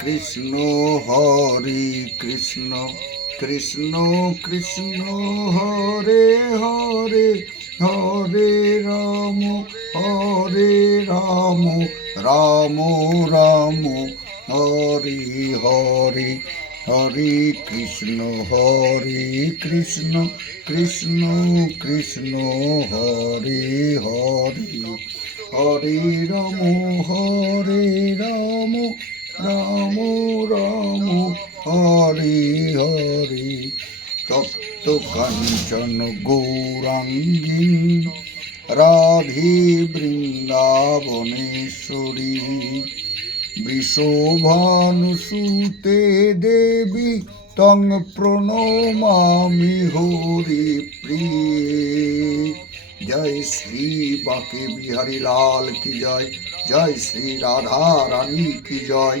কৃষ্ণ হরে কৃষ্ণ কৃষ্ণ কৃষ্ণ হরে হরে হরে রাম রাম রাম হরে হরে হরে কৃষ্ণ কৃষ্ণ কৃষ্ণ হরে হরে হরে রাম রাম রাম হরে হরে তপ্ত কাঞ্চন গৌরাঙ্গী রাধে বৃন্দাবনেশ্বরী বৃষভানুসুতে দেবী তং প্রণমামি হরি প্রিয়ে। জয় শ্রী বাঁকে বিহারী লাল কি জয়, জয় শ্রী রাধা রানী কি জয়।